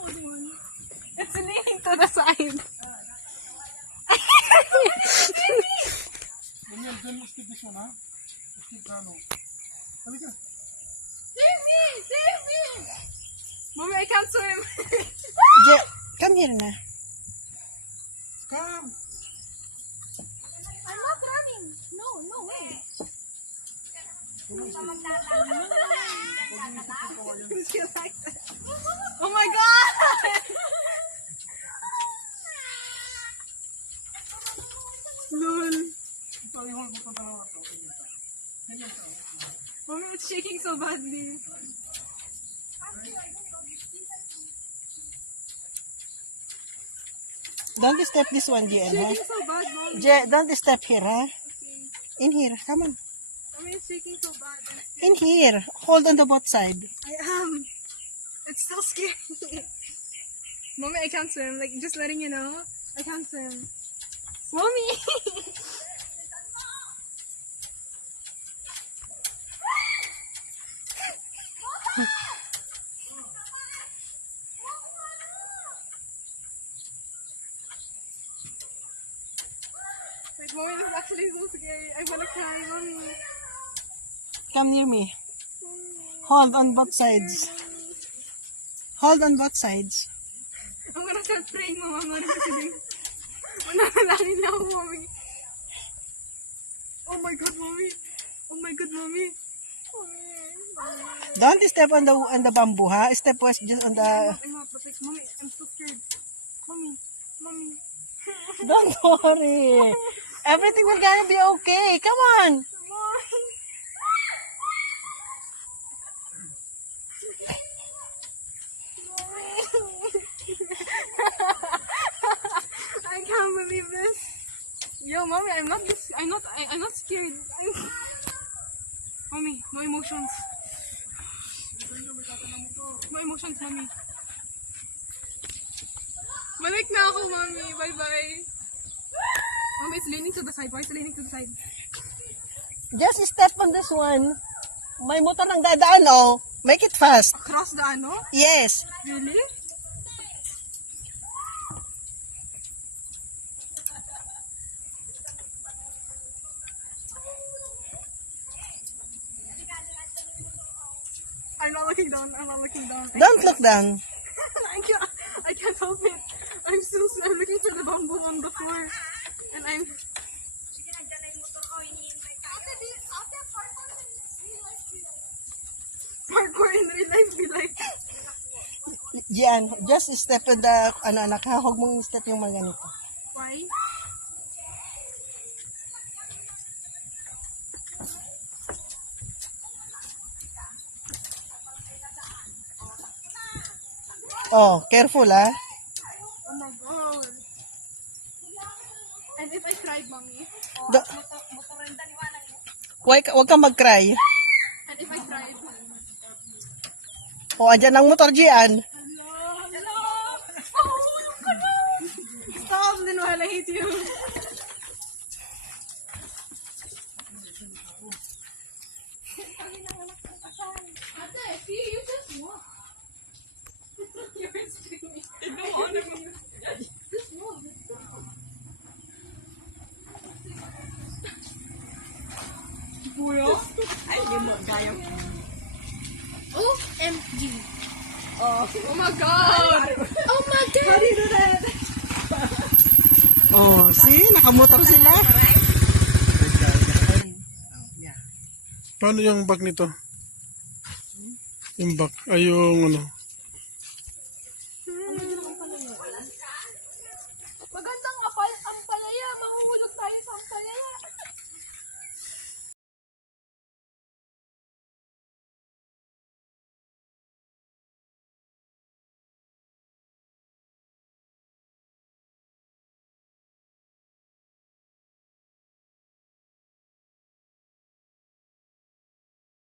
holding one. It's leaning to the side. Save me! Mommy, I can't swim. Come here na. I'm not coming. No way. Oh my god! Lol. Mommy, it's shaking so badly. Don't step this one, Jen, ha? Shaking so bad, Mommy. Don't step here, ha? In here, come on. Mommy, it's shaking so bad. In here. Hold on the both side. I am. It's so scary. Mommy, I can't swim. Like, just letting you know, I can't swim. Mommy! Like, Mommy, this is actually so scary. I wanna cry, Mommy. Come near me. Hold on both sides. Hold on both sides. I'm gonna start praying, Mama. I'm not kidding. Mananalangin na ako, Mommy. Oh my God, Mommy. Oh my God, Mommy. Mommy. Don't step on the bamboo, ha? Step just on the... I'm not, but like, Mommy, I'm so scared. Mommy. Mommy. Don't worry. Everything will gonna be okay. Come on. Mommy. I can't believe this. Yo, Mommy, I'm not scared. Mommy, no emotions. No emotions, Mommy. Balik na ako, Mommy. Bye-bye. Mommy, it's leaning to the side. Why is it leaning to the side? Just step on this one. May motor ng dadaan, oh. Make it fast. Across the ano? Yes. Really? I'm not looking down. I'm not looking down. Don't look down. I can't help it. I'm looking for the bamboo on the floor. And I'm... Parkour in real life be like... Yan, just step on the, anak ha, huwag mong step yung mga ganito. Why? Oh, careful ha. Oh my God. And if I cried, Mommy? Huwag kang mag-cry. And if I cried? O, andyan ang motor, Gian. Hello! Oh, stop, Linwal. I hate you. Ate, see, you just walk. You're screaming. Go on. Just walk. Buyo? Ay, yun mo, gaya. OMG. Oh my God! Oh my God! How do you do that? Oh, see? Nakamotor sila. Paano yung back nito? Yung back, ay yung ano? Magandang ampalaya. Mahuhulog tayo sa ampalaya.